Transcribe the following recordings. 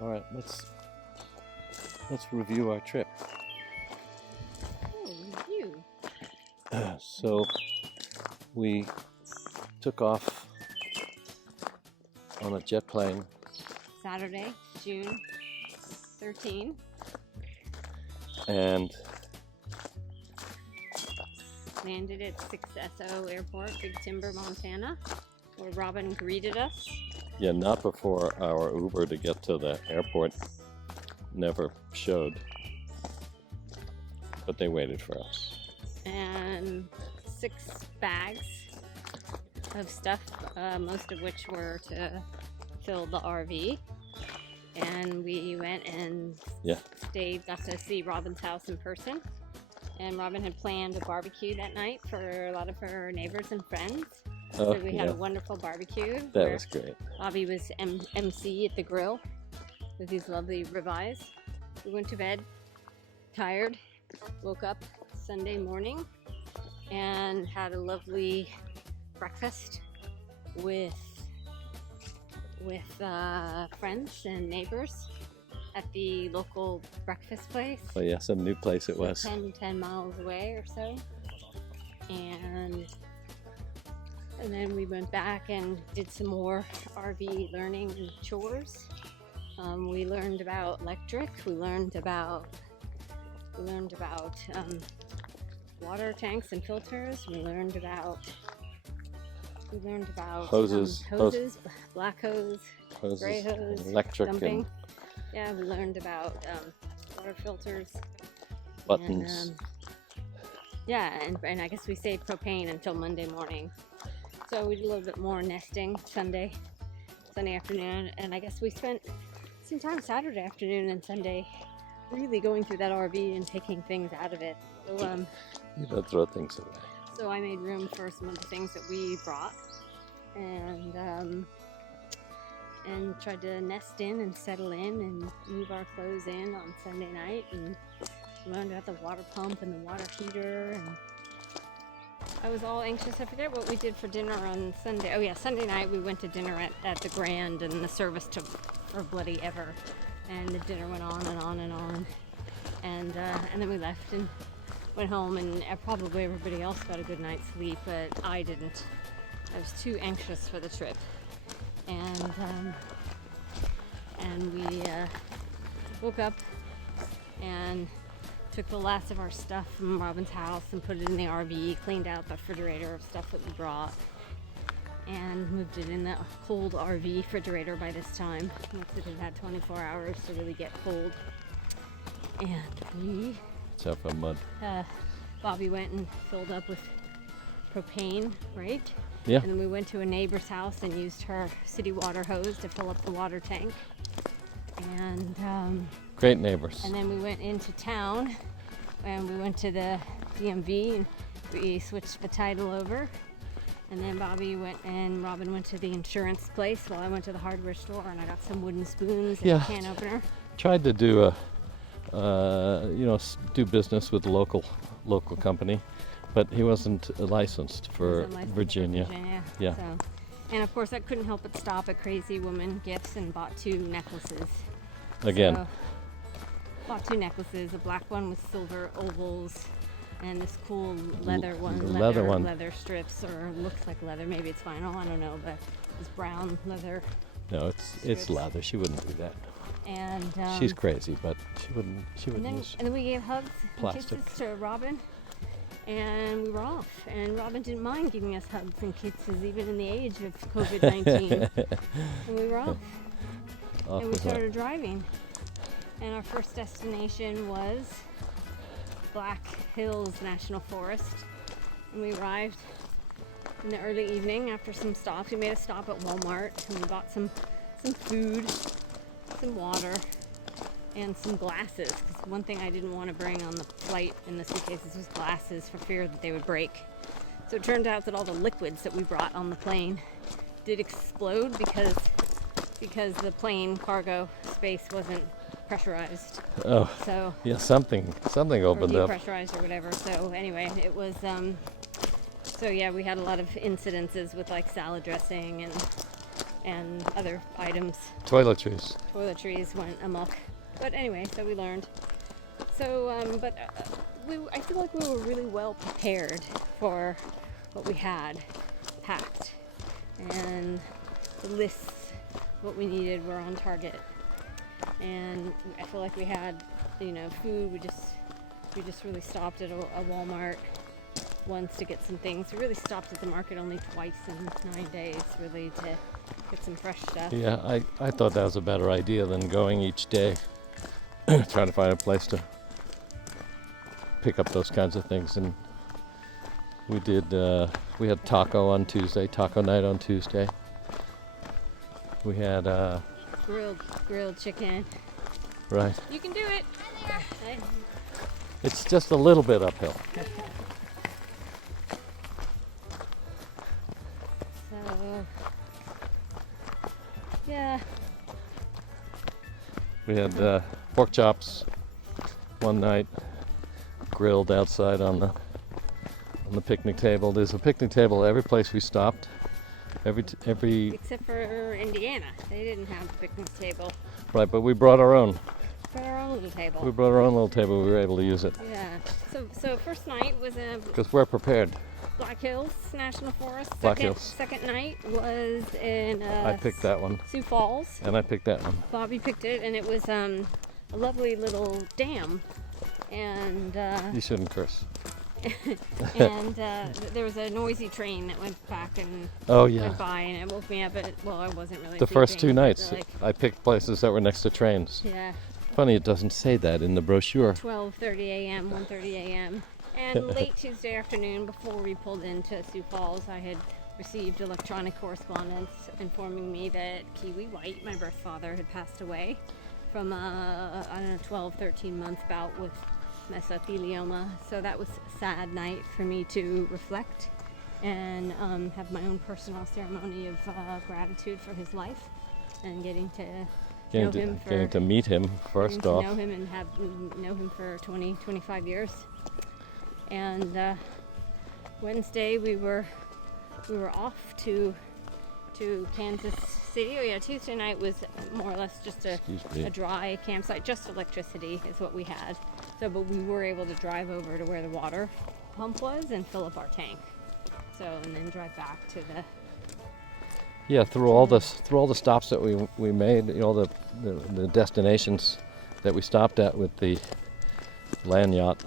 All right, let's review our trip. Oh, review. So we took off on a jet plane. Saturday, June 13. And Landed at 6SO Airport, Big Timber, Montana, where Robin greeted us. yeah, not before our Uber to get to the airport never showed, but they waited for us. And 6 bags of stuff, most of which were to fill the RV. And we went and got to see Robin's house in person. And Robin had planned a barbecue that night for a lot of her neighbors and friends. Oh, So we had a wonderful barbecue. That was great. Bobby was MC at the grill with these lovely ribeyes. We went to bed tired, woke up Sunday morning and had a lovely breakfast with friends and neighbors at the local breakfast place. Oh yeah, some new place it was. 10 miles away or so. And then we went back and did some more RV learning and chores. We learned about electric. We learned about water tanks and filters. We learned about hoses, black hose, gray hose, electric, dumping. Yeah, we learned about water filters, buttons. And I guess we saved propane until Monday morning. So we did a little bit more nesting Sunday afternoon, and I guess we spent some time Saturday afternoon and Sunday really going through that RV and taking things out of it. So You don't throw things away. So I made room for some of the things that we brought, and tried to nest in and settle in and move our clothes in on Sunday night, and learned about the water pump and the water heater. And I was all anxious. I forget what we did for dinner on Sunday. Oh yeah, Sunday night we went to dinner at the Grand, and the service took for bloody ever, and the dinner went on and on and on, and then we left and went home, and probably everybody else got a good night's sleep, but I didn't. I was too anxious for the trip, and we woke up and took the last of our stuff from Robin's house and put it in the RV, cleaned out the refrigerator of stuff that we brought, and moved it in the cold RV refrigerator by this time, once it had had 24 hours to really get cold. And we Except for mud. Bobby went and filled up with propane, right? Yeah. And then we went to a neighbor's house and used her city water hose to fill up the water tank. And Great neighbors. and then we went into town, and we went to the DMV, and we switched the title over. And then Robin went to the insurance place while I went to the hardware store, and I got some wooden spoons and a can opener. Tried to do do business with a local company, but he wasn't licensed for Virginia. Yeah. So, and of course I couldn't help but stop at Crazy Woman Gifts and bought 2 necklaces. Again. So, bought 2 necklaces, a black one with silver ovals, and this cool leather one, leather strips, or looks like leather. Maybe it's vinyl, I don't know, but it's brown leather. No, it's leather. She wouldn't do that. And she's crazy, but she wouldn't use and then we gave hugs plastic. and kisses to Robin, and we were off. And Robin didn't mind giving us hugs and kisses, even in the age of COVID-19. And we were off. And we started driving. And our first destination was Black Hills National Forest. And we arrived in the early evening after some stops. We made a stop at Walmart, and we bought some food, some water, and some glasses. Because one thing I didn't want to bring on the flight in the suitcases was glasses, for fear that they would break. So it turned out that all the liquids that we brought on the plane did explode because the plane cargo space wasn't pressurized. Oh. So yeah, something opened up. Depressurized or whatever. So anyway, it was so yeah, we had a lot of incidences with like salad dressing and and other items. Toiletries. Toiletries went amok. But anyway, so we learned. So, I feel like we were really well prepared for what we had packed. And the lists, what we needed, were on target. And I feel like we had, food. We just really stopped at a Walmart once to get some things. We really stopped at the market only twice in 9 days, really, to get some fresh stuff. Yeah, I thought that was a better idea than going each day trying to find a place to pick up those kinds of things. And we did. We had taco night on Tuesday. We had grilled chicken. Right. You can do it. It's just a little bit uphill. So, yeah. We had pork chops one night, grilled outside on the picnic table. There's a picnic table every place we stopped. Every Except for Indiana, they didn't have a picnic table. Right, but we brought our own. Brought our own little table. We brought our own little table. We were able to use it. Yeah. So first night was because we're prepared. Black Hills National Forest. Black Hills. Second night was in I picked that one. Sioux Falls. And I picked that one. Bobby picked it, and it was a lovely little dam. And you shouldn't curse. and there was a noisy train that went back and went by, and it woke me up. I wasn't really. The first two nights, like, I picked places that were next to trains. Yeah. Funny, it doesn't say that in the brochure. 12:30 a.m., 1:30 a.m. And late Tuesday afternoon, before we pulled into Sioux Falls, I had received electronic correspondence informing me that Kiwi White, my birth father, had passed away from a 12, 13-month bout with mesothelioma. So that was a sad night for me to reflect and have my own personal ceremony of gratitude for his life and getting to meet him first off. Know him and know him for 25 years. And Wednesday we were off to Kansas City. Oh yeah, Tuesday night was more or less just a dry campsite. Just electricity is what we had. So, but we were able to drive over to where the water pump was and fill up our tank. So, and then drive back to the. Yeah, through all the stops that we made, the destinations that we stopped at with the land yacht.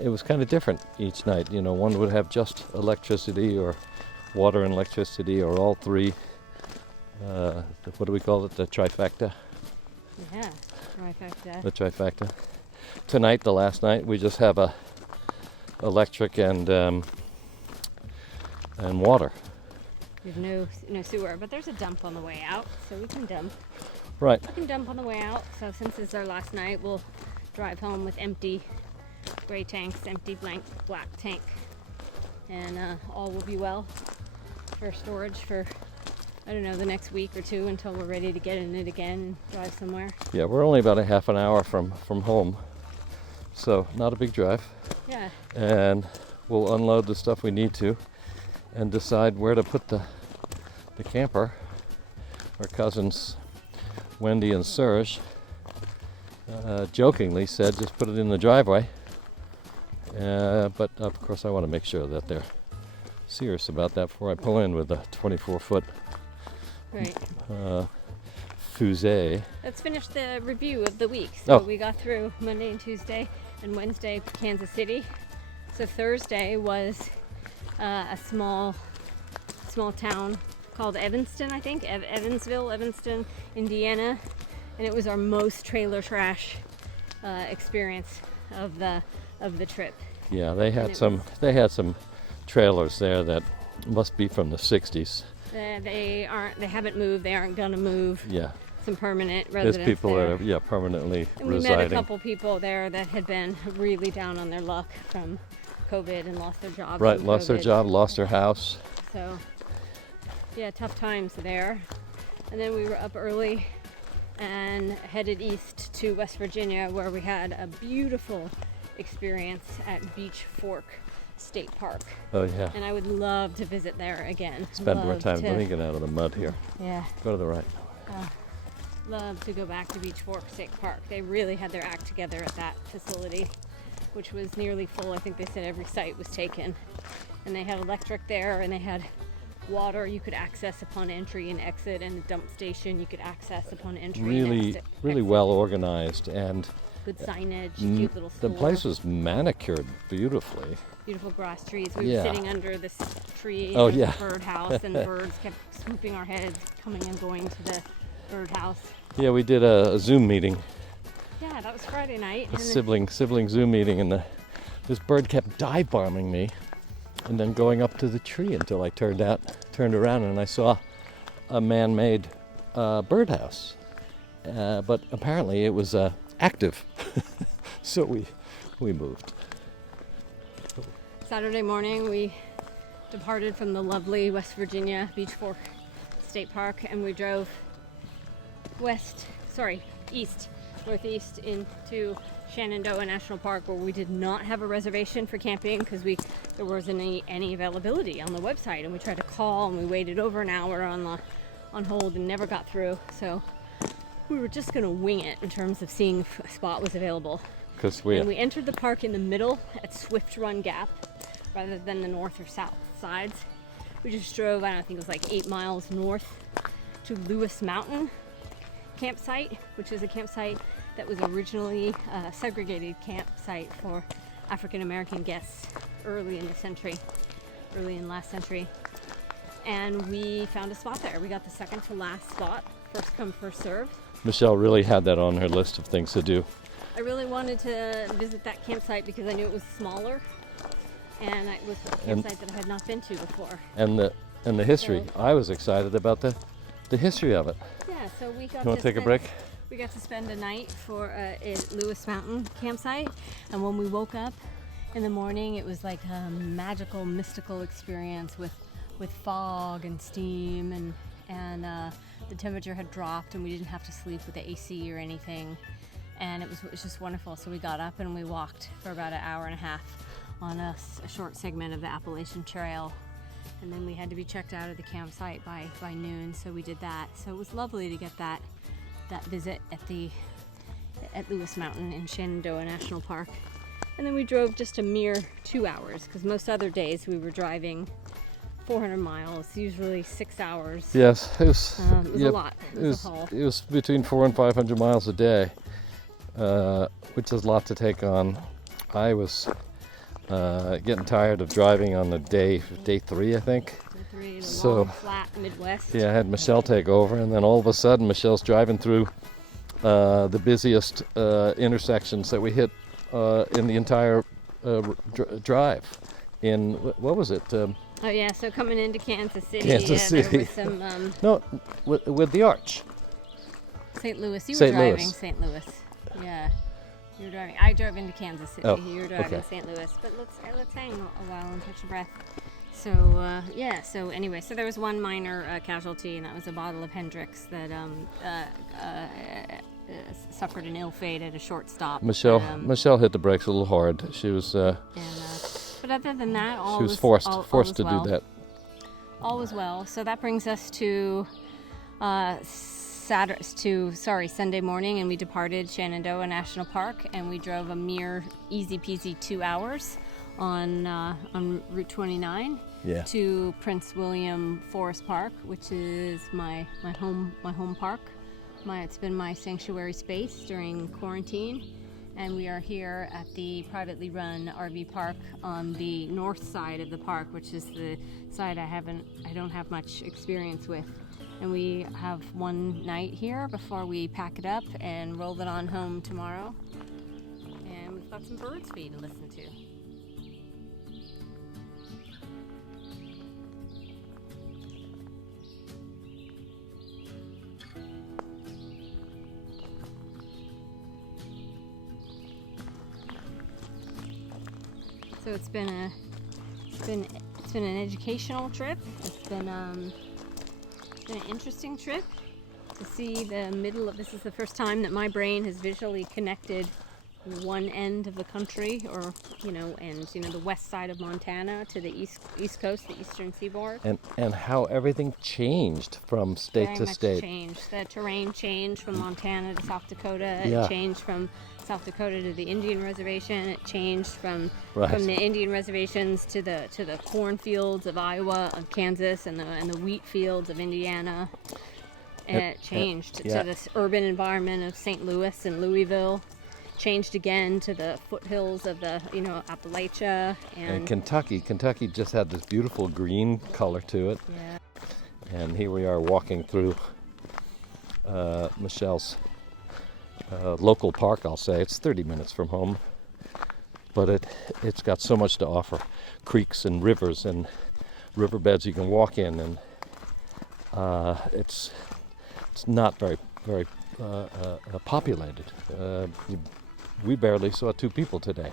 It was kind of different each night. One would have just electricity or water and electricity or all three. What do we call it? The trifecta? Yeah, trifecta. The trifecta. Tonight, the last night, we just have a electric and water. We have no sewer, but there's a dump on the way out, so we can dump. Right. We can dump on the way out. So since it's our last night, we'll drive home with empty gray tanks, empty black tank, and all will be well for storage for, I don't know, the next week or two until we're ready to get in it again and drive somewhere. Yeah, we're only about a half an hour from home, so not a big drive. Yeah. And we'll unload the stuff we need to and decide where to put the camper. Our cousins Wendy and Serge jokingly said just put it in the driveway. But of course I want to make sure that they're serious about that before I pull in with a 24-foot fusée. Let's finish the review of the week. So we got through Monday and Tuesday, and Wednesday Kansas City. So Thursday was a small town called Evanston, I think, Evanston, Indiana, and it was our most trailer trash experience of the trip. Yeah, they had some trailers there that must be from the 60s. They haven't moved. They aren't gonna move. Yeah. Some permanent residents. There's people there. that are permanently and we residing. met a couple people there that had been really down on their luck from COVID and lost their jobs. Right, lost their job, lost their house. So, yeah, tough times there. And then we were up early and headed east to West Virginia, where we had a beautiful experience at Beach Fork State Park. Oh yeah. And I would love to visit there again. Spend more Love time. to- Let me get out of the mud here. Yeah. Go to the right. Love to go back to Beach Fork State Park. They really had their act together at that facility, which was nearly full. I think they said every site was taken. And they had electric there, and they had water you could access upon entry and exit, and a dump station you could access upon entry and Really, really exit. well organized, and Good signage, cute little store. the place was manicured beautifully. Beautiful grass trees. We Yeah. were sitting under this tree Oh, in yeah. the birdhouse, and the birds kept swooping our heads, coming and going to the birdhouse. Yeah, we did a Zoom meeting, Yeah, that was Friday night. a and then- sibling Zoom meeting, and this bird kept dive bombing me, and then going up to the tree until I turned around, and I saw a man-made birdhouse, but apparently it was active, so we moved. Saturday morning, we departed from the lovely West Virginia Beach Fork State Park, and we drove northeast into Shenandoah National Park, where we did not have a reservation for camping because there wasn't any availability on the website, and we tried to call and we waited over an hour on hold and never got through. So we were just gonna wing it in terms of seeing if a spot was available. Because And we entered the park in the middle at Swift Run Gap rather than the north or south sides. We just drove, I think it was like 8 miles north to Lewis Mountain campsite, which is a campsite that was originally a segregated campsite for African American guests early in last century. And we found a spot there. We got the second to last spot, first come, first serve. Michelle really had that on her list of things to do. I really wanted to visit that campsite because I knew it was smaller, and it was a campsite that I had not been to before. And the history. I was excited about the history of it. Yeah, so we got You want to take a break? We got to spend a night at Lewis Mountain campsite, and when we woke up in the morning, it was like a magical, mystical experience with fog and steam, and the temperature had dropped, and we didn't have to sleep with the AC or anything. And it was just wonderful. So we got up and we walked for about an hour and a half on a short segment of the Appalachian Trail. And then we had to be checked out of the campsite by noon, so we did that. So it was lovely to get that visit at Lewis Mountain in Shenandoah National Park. And then we drove just a mere 2 hours, because most other days we were driving 400 miles, usually 6 hours. Yes, it was. It was a lot. It was a haul. It was between 400 and 500 miles a day, which is a lot to take on. I was getting tired of driving on the day 3, I think. The So- long, flat Midwest. Yeah, I had Michelle take over, and then all of a sudden, Michelle's driving through the busiest intersections that we hit in the entire drive. In what was it? Oh yeah, so coming into Kansas City, Kansas there City. was some No, with the arch. St. Louis. You St. were driving Louis. St. Louis. Yeah, you were driving. I drove into Kansas City. Oh, You were driving okay. St. Louis. But let's hang a while and catch your breath. So yeah. So anyway, so there was one minor casualty, and that was a bottle of Hendrix that suffered an ill fate at a short stop. Michelle hit the brakes a little hard. She was But other than that, all she was was forced all forced to was well. do that. All was well. So that brings us to Sunday morning, and we departed Shenandoah National Park, and we drove a mere easy peasy 2 hours on Route 29 Yeah. to Prince William Forest Park, which is my home park. It's been my sanctuary space during quarantine. And we are here at the privately run RV park on the north side of the park, which is the side I don't have much experience with. And we have one night here before we pack it up and roll it on home tomorrow. And we've got some birds for you to listen to. So it's been an educational trip. It's been an interesting trip to see the middle of. This is the first time that my brain has visually connected one end of the country, or the west side of Montana to the east coast, the eastern seaboard. And how everything changed from state Very to much state. changed. The terrain changed from Montana to South Dakota. Yeah. It changed from South Dakota to the Indian Reservation. It changed from Right. the Indian reservations to the cornfields of Iowa, of Kansas, and the wheat fields of Indiana. And it changed yeah. to this urban environment of St. Louis and Louisville. Changed again to the foothills of the Appalachia And Kentucky just had this beautiful green color to it. Yeah. And here we are walking through Michelle's local park, I'll say. It's 30 minutes from home, but it's got so much to offer. Creeks and rivers and riverbeds you can walk in, and it's not very populated. We barely saw 2 people today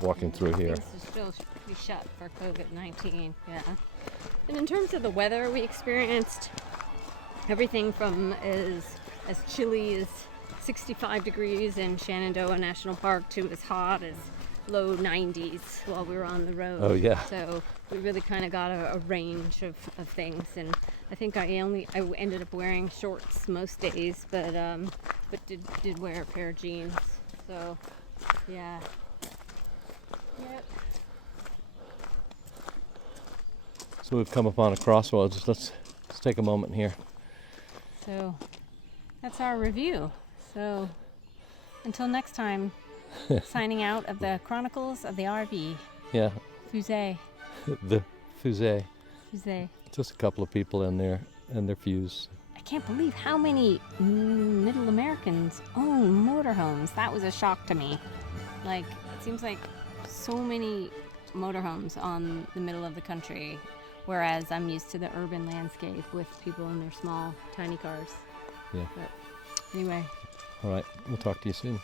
walking through here. Things are still pretty shut for COVID-19, yeah. And in terms of the weather we experienced, everything from as chilly as 65 degrees in Shenandoah National Park to as hot as low 90s while we were on the road. Oh, yeah. So we really kind of got a range of things, and I think I ended up wearing shorts most days, but did wear a pair of jeans. So yeah. Yep. So we've come upon a crossroads. Let's take a moment here. So that's our review. So until next time, signing out of the Chronicles of the RV. Yeah. Fusée. The fusée. Fusée. Just a couple of people in there and their fuse. I can't believe how many Middle Americans own motorhomes. That was a shock to me. Like, it seems like so many motorhomes on the middle of the country, whereas I'm used to the urban landscape with people in their small, tiny cars. Yeah. But anyway. All right. We'll talk to you soon.